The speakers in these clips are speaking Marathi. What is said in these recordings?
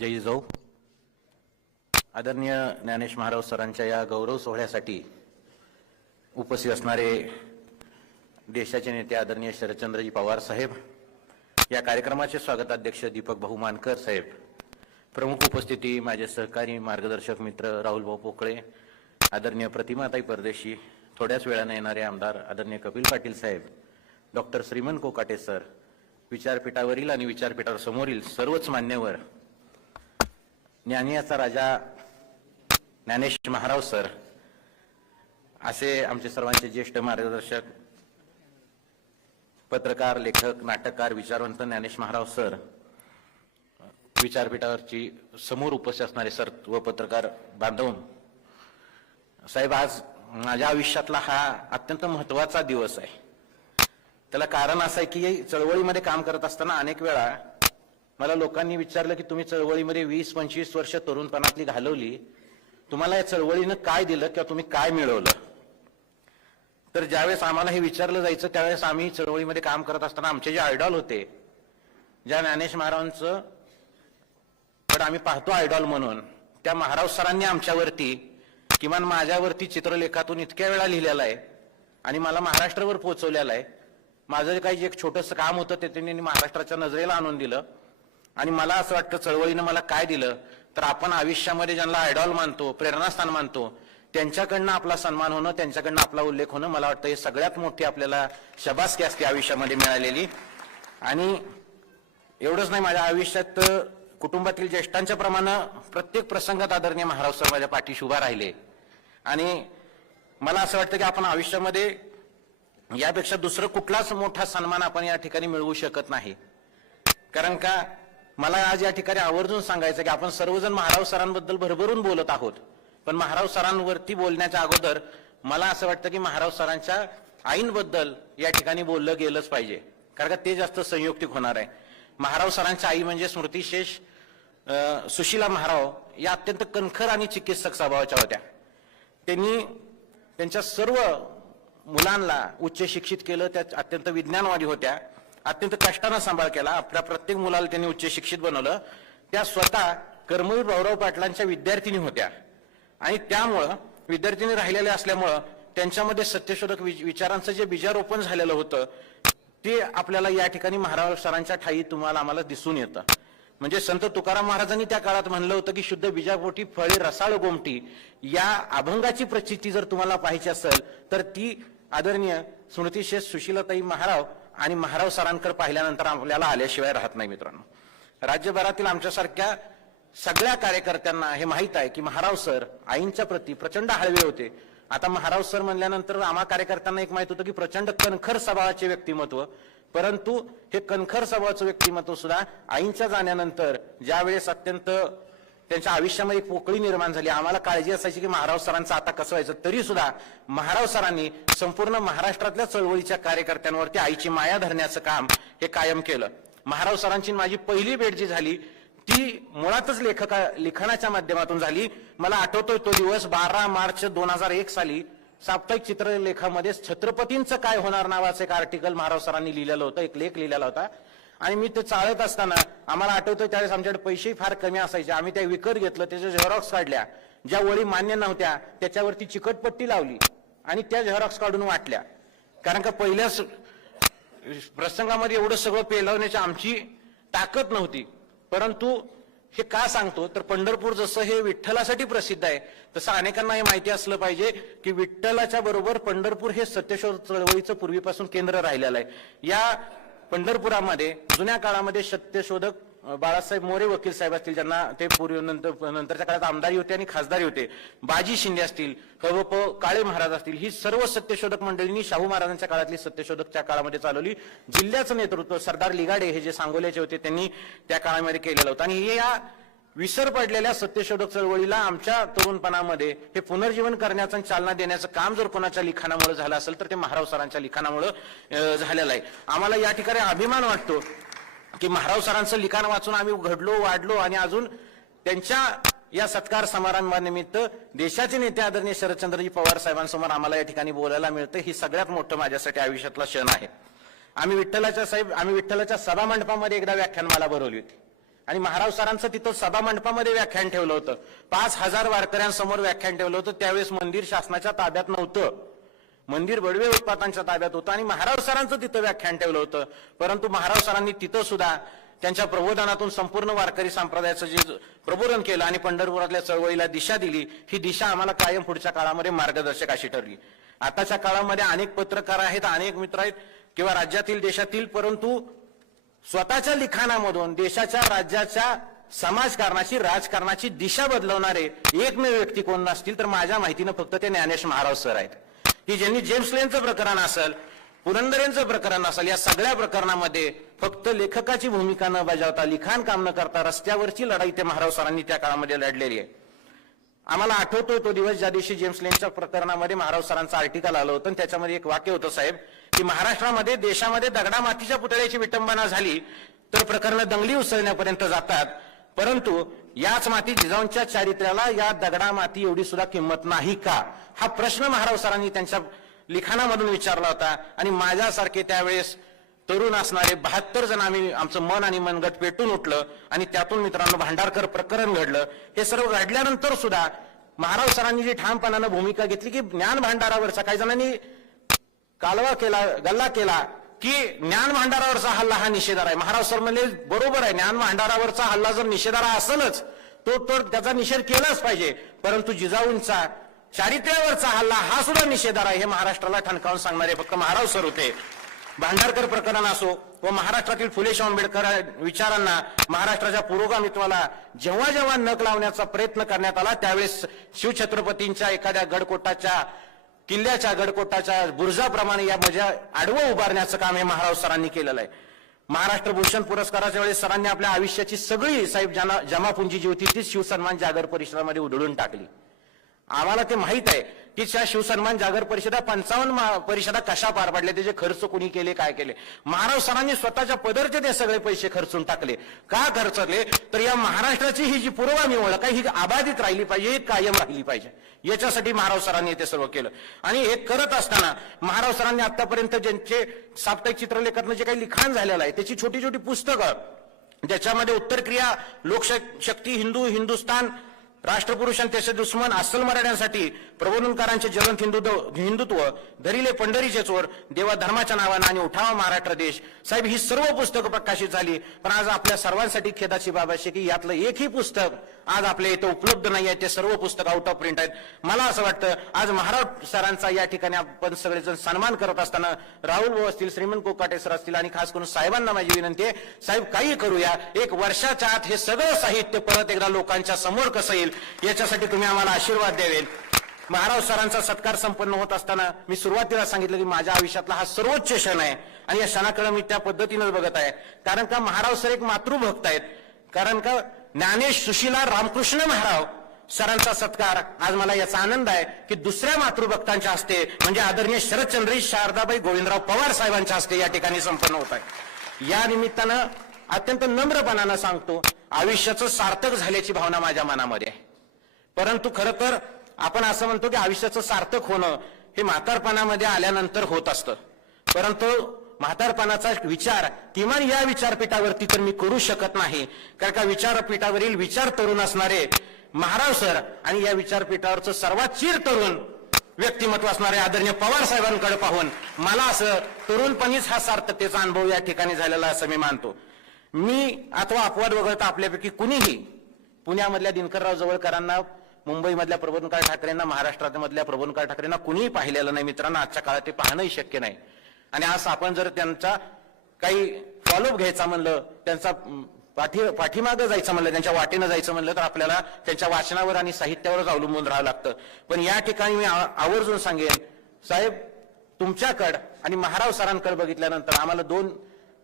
जय जाऊ आदरणीय ज्ञानेश महाराज सरांच्या या गौरव सोहळ्यासाठी उपस्थित असणारे देशाचे नेते आदरणीय शरदचंद्रजी पवार साहेब, या कार्यक्रमाचे स्वागताध्यक्ष दीपक भाऊ मानकर साहेब, प्रमुख उपस्थिती माझे सहकारी मार्गदर्शक मित्र राहुल भाऊ पोकळे, आदरणीय प्रतिमाताई परदेशी, थोड्याच वेळाने येणारे आमदार आदरणीय कपिल पाटील साहेब, डॉक्टर श्रीमन कोकाटे सर, विचारपीठावरील आणि विचारपीठावर समोरील सर्वच मान्यवर, ज्ञानियाचा राजा ज्ञानेश महाराज सर, असे आमचे सर्वांचे ज्येष्ठ मार्गदर्शक, पत्रकार, लेखक, नाटककार, विचारवंत ज्ञानेश महाराज सर, विचारपीठावरची समोर उपस्थित असणारे सर्व पत्रकार बांधव साहेब, आज माझ्या आयुष्यातला हा अत्यंत महत्त्वाचा दिवस आहे. त्याला कारण असं आहे की चळवळीमध्ये काम करत असताना अनेक वेळा मला लोकांनी विचारलं की तुम्ही चळवळीमध्ये 20-25 वर्ष तरुणपणातली घालवली, तुम्हाला या चळवळीनं काय दिलं किंवा तुम्ही काय मिळवलं. तर ज्यावेळेस आम्हाला हे विचारलं जायचं त्यावेळेस आम्ही चळवळीमध्ये काम करत असताना आमचे जे आयडॉल होते, ज्या ज्ञानेश महाराजांचं पण आम्ही पाहतो आयडॉल म्हणून, त्या महाराज सरांनी आमच्यावरती किमान माझ्यावरती चित्रलेखातून इतक्या वेळा लिहिलेला आहे आणि मला महाराष्ट्रावर पोहोचवलेला आहे. माझं काही एक छोटंसं काम होतं ते त्यांनी महाराष्ट्राच्या नजरेला आणून दिलं. आणि मला असं वाटतं चळवळीनं मला काय दिलं, तर आपण आयुष्यामध्ये ज्यांना आयडॉल मानतो, प्रेरणास्थान मानतो, त्यांच्याकडनं आपला सन्मान होणं, त्यांच्याकडनं आपला उल्लेख होणं, मला वाटतं हे सगळ्यात मोठी आपल्याला शबासकी असते आयुष्यामध्ये मिळालेली. आणि एवढंच नाही, माझ्या आयुष्यात कुटुंबातील ज्येष्ठांच्या प्रमाणे प्रत्येक प्रसंगात आदरणीय महाराज सर माझ्या पाठीशी उभा राहिले. आणि मला असं वाटतं की आपण आयुष्यामध्ये यापेक्षा दुसरं कुठलाच मोठा सन्मान आपण या ठिकाणी मिळवू शकत नाही. कारण का मला आज या ठिकाणी आवर्जून सांगायचं की आपण सर्वजण महाराज सरांबद्दल भरभरून बोलत आहोत, पण महाराज सरांवरती बोलण्याच्या अगोदर मला असं वाटतं की महाराज सरांच्या आईंबद्दल या ठिकाणी बोललं गेलंच पाहिजे, कारण का ते जास्त संयुक्तिक होणार आहे. महाराज सरांच्या आई म्हणजे स्मृतिशेष सुशीला महाराव या अत्यंत कणखर आणि चिकित्सक स्वभावाच्या होत्या. त्यांनी त्यांच्या सर्व मुलांना उच्च शिक्षित केलं, त्या अत्यंत विज्ञानवादी होत्या, अत्यंत कष्टानं सांभाळ केला, आपल्या प्रत्येक मुलाला त्यांनी उच्च शिक्षित बनवलं. त्या स्वतः कर्मवीर भाऊराव पाटलांच्या विद्यार्थिनी होत्या आणि त्यामुळं विद्यार्थिनी राहिलेल्या असल्यामुळं त्यांच्यामध्ये सत्यशोधक विचारांचं जे बीजारोपण झालेलं होतं ते आपल्याला या ठिकाणी महाराज सरांच्या ठायी तुम्हाला आम्हाला दिसून येतं. म्हणजे संत तुकाराम महाराजांनी त्या काळात म्हणलं होतं की शुद्ध बीजापोटी फळे रसाळ गोमटी, या अभंगाची प्रचिती जर तुम्हाला पाहायची असेल तर ती आदरणीय स्मृतिशेष सुशीलाताई महाराव आणि महाराज सरांकडे पाहिल्यानंतर आपल्याला आल्याशिवाय राहत नाही. मित्रांनो, राज्यभरातील आमच्यासारख्या सगळ्या कार्यकर्त्यांना हे माहित आहे की महाराज सर आईंच्या प्रती प्रचंड हळवे होते. आता महाराज सर म्हणल्यानंतर आम्हा कार्यकर्त्यांना एक माहित होतं की प्रचंड कणखर स्वभावाचे व्यक्तिमत्व, परंतु हे कणखर स्वभावाचं व्यक्तिमत्व सुद्धा आईंच्या जाण्यानंतर ज्यावेळेस अत्यंत त्यांच्या आयुष्यामध्ये एक पोकळी निर्माण झाली, आम्हाला काळजी असायची की महाराज सरांचं आता कसं व्हायचं, तरी सुद्धा महाराज सरांनी संपूर्ण महाराष्ट्रातल्या चळवळीच्या कार्यकर्त्यांवरती आईची माया धरण्याचं काम हे कायम केलं. महाराज सरांची माझी पहिली भेट जी झाली ती मुळातच लिखाणाच्या माध्यमातून झाली. मला आठवतोय तो दिवस 12 मार्च 2001 साली साप्ताहिक चित्रलेखामध्ये छत्रपतींचं काय होणार नावाचं एक आर्टिकल महाराज सरांनी लिहिलेलं होतं, एक लेख लिहिलेला होता. आणि मी ते चालत असताना आम्हाला आठवतोय त्यावेळेस आमच्याकडे पैसेही फार कमी असायचे, आम्ही त्या विकत घेतलं, त्याच्या झेरॉक्स काढल्या, ज्या वळी मान्य नव्हत्या त्याच्यावरती चिकटपट्टी लावली आणि त्या झेरॉक्स काढून वाटल्या. कारण का पहिल्याच प्रसंगामध्ये एवढं सगळं पेलवण्याची आमची ताकद नव्हती. परंतु हे का सांगतो तर पंढरपूर जसं हे विठ्ठलासाठी प्रसिद्ध आहे तसं अनेकांना हे माहिती असलं पाहिजे की विठ्ठलाच्या बरोबर पंढरपूर हे सत्यशोधक चळवळीचं पूर्वीपासून केंद्र राहिलेलं आहे. या पंढरपुरामध्ये जुन्या काळामध्ये सत्यशोधक बाळासाहेब मोरे वकील साहेब असतील, ज्यांना ते पूर्वी नंतरच्या काळात आमदारी होते आणि खासदारी होते, बाजी शिंदे असतील, हवप काळे महाराज असतील, ही सर्व सत्यशोधक मंडळींनी शाहू महाराजांच्या काळातली सत्यशोधकच्या काळामध्ये चालवली. जिल्ह्याचं नेतृत्व सरदार लिगाडे हे जे सांगोल्याचे होते त्यांनी त्या काळामध्ये केलेलं होतं. आणि हे या विसर पडलेल्या सत्यशोधक चळवळीला आमच्या तरुणपणामध्ये हे पुनर्जीवन करण्याचं चालना देण्याचं काम जर कोणाच्या लिखाणामुळे झालं असेल तर ते महाराज सरांच्या लिखाणामुळे झालेलं आहे. आम्हाला या ठिकाणी अभिमान वाटतो की महाराज सरांचं लिखाण वाचून आम्ही घडलो, वाढलो आणि अजून त्यांच्या या सत्कार समारंभानिमित्त देशाचे नेते आदरणीय शरदचंद्रजी पवार साहेबांसमोर आम्हाला या ठिकाणी बोलायला मिळतं. ही सगळ्यात मोठं माझ्यासाठी आयुष्यातला क्षण आहे. आम्ही विठ्ठलाच्या सभा मंडपामध्ये एकदा व्याख्यानमाला भरवली होती. आणि महाराज सरांचं तिथं सभा मंडपामध्ये व्याख्यान ठेवलं होतं. 5,000 वारकऱ्यांसमोर व्याख्यान ठेवलं होतं. त्यावेळेस मंदिर शासनाच्या ताब्यात नव्हतं, मंदिर बडवे उत्पादनांच्या ताब्यात होतं आणि महाराज सरांचं तिथं व्याख्यान ठेवलं होतं. परंतु महाराज सरांनी तिथं सुद्धा त्यांच्या प्रबोधनातून संपूर्ण वारकरी संप्रदायाचं जे प्रबोधन केलं आणि पंढरपुरातल्या चळवळीला दिशा दिली, ही दिशा आम्हाला कायम पुढच्या काळामध्ये मार्गदर्शक अशी ठरली. आताच्या काळामध्ये अनेक पत्रकार आहेत, अनेक मित्र आहेत किंवा राज्यातील देशातील, परंतु स्वतःच्या लिखाणामधून देशाच्या राज्याच्या समाजकारणाची राजकारणाची दिशा बदलवणारे एकमेव व्यक्ती कोण नसतील तर माझ्या माहितीनं फक्त ते ज्ञानेश महाराज सर आहेत, की ज्यांनी जेम्स लेनचं प्रकरण असेल, पुरंदरेंचं प्रकरण असेल, या सगळ्या प्रकरणामध्ये फक्त लेखकाची भूमिका न बजावता, लिखाण काम न करता रस्त्यावरची लढाई ते महाराज सरांनी त्या काळामध्ये लढलेली आहे. आम्हाला आठवतोय तो दिवस ज्या दिवशी जेम्स लेनच्या प्रकरणामध्ये महाराज सरांचं आर्टिकल आलं होतं. त्याच्यामध्ये एक वाक्य होतं साहेब, की महाराष्ट्रामध्ये देशामध्ये दगडामातीच्या पुतळ्याची विटंबना झाली तर प्रकरण दंगली उसळण्यापर्यंत जातात, परंतु याच माती जिजाऊंच्या चारित्र्याला या दगडामाती एवढी सुद्धा किंमत नाही का, हा प्रश्न महाराज सरांनी त्यांच्या लिखाणामधून विचारला होता. आणि माझ्यासारखे त्यावेळेस तरुण असणारे 72 जण आम्ही, आमचं मन आणि मनगट पेटून उठलं आणि त्यातून मित्रांनो भांडारकर प्रकरण घडलं. हे सर्व घडल्यानंतर सुद्धा महाराज सरांनी जी ठामपणानं भूमिका घेतली की ज्ञान भांडारावरचा, काही जणांनी कालवा केला, गल्ला केला की ज्ञान भांडारावरचा हल्ला हा निषेधार आहे. महाराज सर म्हणले बरोबर आहे, ज्ञान भांडारावरचा हल्ला जर निषेधारा असेलच तो त्याचा निषेध केलाच पाहिजे, परंतु जिजाऊंचा चारित्र्यावरचा हल्ला हा सुद्धा निषेधार आहे हे महाराष्ट्राला ठणकावून सांगणारे फक्त महाराज सर होते. भांडारकर प्रकरण असो व महाराष्ट्रातील फुले शाहू आंबेडकर विचारांना, महाराष्ट्राच्या पुरोगामित्वाला जेव्हा जेव्हा नख लावण्याचा प्रयत्न करण्यात आला त्यावेळेस शिवछत्रपतींच्या एखाद्या गडकोटाच्या किल्ल्याच्या गडकोटाच्या बुर्जाप्रमाणे या मजा आडवं उभारण्याचं काम हे महाराज सरांनी केलेलं आहे. महाराष्ट्र भूषण पुरस्काराच्या वेळेस सरांनी आपल्या आयुष्याची सगळी साहेब जमापुंजी जी होती ती शिवसन्मान जागर परिषदामध्ये उधळून टाकली. आम्हाला ते माहित आहे की त्या शिवसन्मान जागर परिषदा 55 परिषदा कशा पार पाडल्या, त्याचे खर्च कोणी केले, काय केले. महाराज सरांनी स्वतःच्या पदरचे ते सगळे पैसे खर्चून टाकले. का खर्चले तर या महाराष्ट्राची ही जी पुरोगामी ओळख आहे ही अबाधित राहिली पाहिजे, ही कायम राहिली पाहिजे, याच्यासाठी महाराज सरांनी ते सर्व केलं. आणि हे करत असताना महाराज सरांनी आतापर्यंत ज्यांचे साप्ताहिक चित्रलेखातनं जे काही लिखाण झालेलं आहे त्याची छोटी छोटी पुस्तकं, ज्याच्यामध्ये उत्तरक्रिया, लोकशक्ती, हिंदुस्थान, राष्ट्रपुरुष आणि त्याचे दुश्मन, अस्सल मराठ्यांसाठी, प्रबोधनकारांचे जलंत हिंदुत्व, धरिले पंढरीचे चोर, देवा धर्माच्या नावानं आणि उठावा महाराष्ट्र देश, साहेब ही सर्व पुस्तकं प्रकाशित झाली. पण आज आपल्या सर्वांसाठी खेदाची बाब अशी की यातलं एकही पुस्तक आज आपल्या इथं उपलब्ध नाही आहे. ते सर्व पुस्तक आउट ऑफ प्रिंट आहेत. मला असं वाटतं आज महाराज सरांचा या ठिकाणी आपण सगळेजण सन्मान करत असताना राहुल भाऊ असतील, श्रीमंत कोकाटे सर असतील आणि खास करून साहेबांना माझी विनंती आहे, साहेब काही करूया, एक वर्षाच्या आत हे सगळं साहित्य परत एकदा लोकांच्या समोर कसं येईल याच्यासाठी तुम्ही आम्हाला आशीर्वाद द्यावेल. महाराज सरांचा सत्कार संपन्न होत असताना मी सुरुवातीला सांगितलं की माझ्या आयुष्यातला हा सर्वोच्च क्षण आहे आणि या क्षणाकडे मी त्या पद्धतीनं बघत आहे. कारण का महाराज सर एक मातृभक्त आहेत. कारण का ज्ञानेश सुशीला रामकृष्ण महाराज सरांचा सत्कार आज मला याचा आनंद आहे की दुसऱ्या मातृभक्तांच्या हस्ते म्हणजे आदरणीय शरदचंद्री शारदाबाई गोविंदराव पवार साहेबांच्या हस्ते या ठिकाणी संपन्न होत आहे. या निमित्तानं अत्यंत नम्रपणानं सांगतो, आयुष्याचं सार्थक झाल्याची भावना माझ्या मनामध्ये आहे. परंतु खरं तर आपण असं म्हणतो की आयुष्याचं सार्थक होणं हे म्हातारपणामध्ये आल्यानंतर होत असतं, परंतु म्हातारपणाचा विचार किमान या विचारपीठावरती तर मी करू शकत नाही. कारण का विचारपीठावरील विचार तरुण असणारे महाराज सर आणि या विचारपीठावरचं सर्वात चिर तरुण व्यक्तिमत्व असणारे आदरणीय पवार साहेबांकडे पाहून मला असं तरुणपणीच हा सार्थकतेचा अनुभव या ठिकाणी झालेला असं मी मानतो. मी अथवा अपवाद वगळता आपल्यापैकी कुणीही पुण्यामधल्या दिनकरराव जवळकरांना, मुंबईमधल्या प्रबोधनकार ठाकरेंना, महाराष्ट्रामधल्या प्रबोधनकार ठाकरेंना कुणीही पाहिलेलं नाही. मित्रांनो, आजच्या काळात ते पाहणंही शक्य नाही. आणि आज आपण जर त्यांचा काही फॉलोअप घ्यायचा म्हणलं, त्यांचा पाठीमागं जायचं म्हणलं, त्यांच्या वाटेनं जायचं म्हणलं तर आपल्याला त्यांच्या वाचनावर आणि साहित्यावरच अवलंबून राहावं लागतं. पण या ठिकाणी मी आवर्जून सांगेन, साहेब तुमच्याकडं आणि महाराज सरांकडे बघितल्यानंतर आम्हाला 2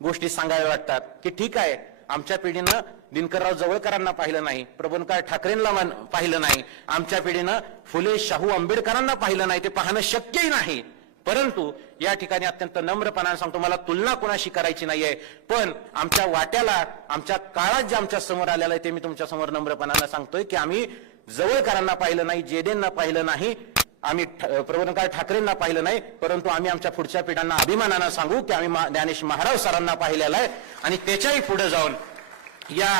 गोष्टी सांगाव्या वाटतात की ठीक आहे, आमच्या पिढीनं दिनकरराव जवळकरांना पाहिलं नाही, प्रबोधनकार ठाकरेंना पाहिलं नाही, आमच्या पिढीनं फुले शाहू आंबेडकरांना पाहिलं नाही, ते पाहणं शक्यही नाही. परंतु या ठिकाणी अत्यंत नम्रपणाने सांगतो, मला तुलना कोणाशी करायची नाहीये, पण आमच्या वाट्याला, आमच्या काळात जे आमच्या समोर आलेलं आहे ते मी तुमच्या समोर नम्रपणाने सांगतोय की आम्ही जवळकरांना पाहिलं नाही, जेदेंना पाहिलं नाही, आम्ही प्रबोधनकार ठाकरेंना पाहिलं नाही, परंतु आम्ही आमच्या पुढच्या पिढ्यांना अभिमानानं सांगू की आम्ही ज्ञानेश महाराज सरांना पाहिलेलं आहे. आणि त्याच्याही पुढे जाऊन या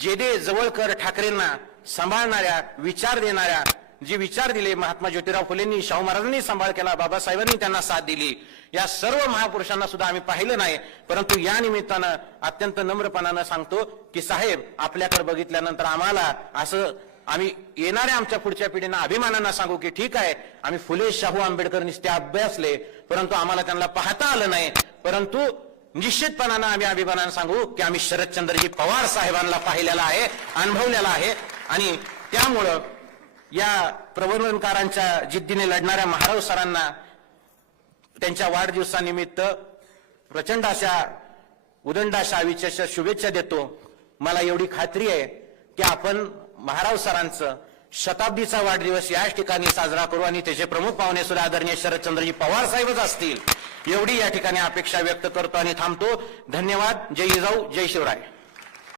जेदे जवळकर ठाकरेंना सांभाळणाऱ्या, विचार देणाऱ्या, जे विचार दिले महात्मा ज्योतिराव फुलेंनी, शाहू महाराजांनी सांभाळ केला, बाबासाहेबांनी त्यांना साथ दिली, या सर्व महापुरुषांना सुद्धा आम्ही पाहिलं नाही. परंतु या निमित्तानं अत्यंत नम्रपणानं सांगतो की साहेब, आपल्याकडे बघितल्यानंतर आम्हाला असं, आम्ही येणाऱ्या आमच्या पुढच्या पिढींना अभिमानानं सांगू की ठीक आहे, आम्ही फुले, शाहू, आंबेडकर नुसते अभ्यासले, परंतु आम्हाला त्यांना पाहता आलं नाही. परंतु निश्चितपणानं आम्ही अभिमानानं सांगू की आम्ही शरदचंद्रजी पवार साहेबांना पाहिलेला आहे, अनुभवलेला आहे. आणि त्यामुळं या प्रबोधनकारांच्या जिद्दीने लढणाऱ्या महाराज सरांना त्यांच्या वाढदिवसानिमित्त प्रचंड अशा उदंड अशा विशेष शुभेच्छा देतो. मला एवढी खात्री आहे की आपण महाराज सरांचं शताब्दीचा वाढदिवस याच ठिकाणी साजरा करू आणि त्याचे प्रमुख पाहुणे सुद्धा आदरणीय शरदचंद्रजी पवार साहेबच असतील, एवढी या ठिकाणी अपेक्षा व्यक्त करतो आणि थांबतो. धन्यवाद. जय जिजाऊ, जय शिवराय.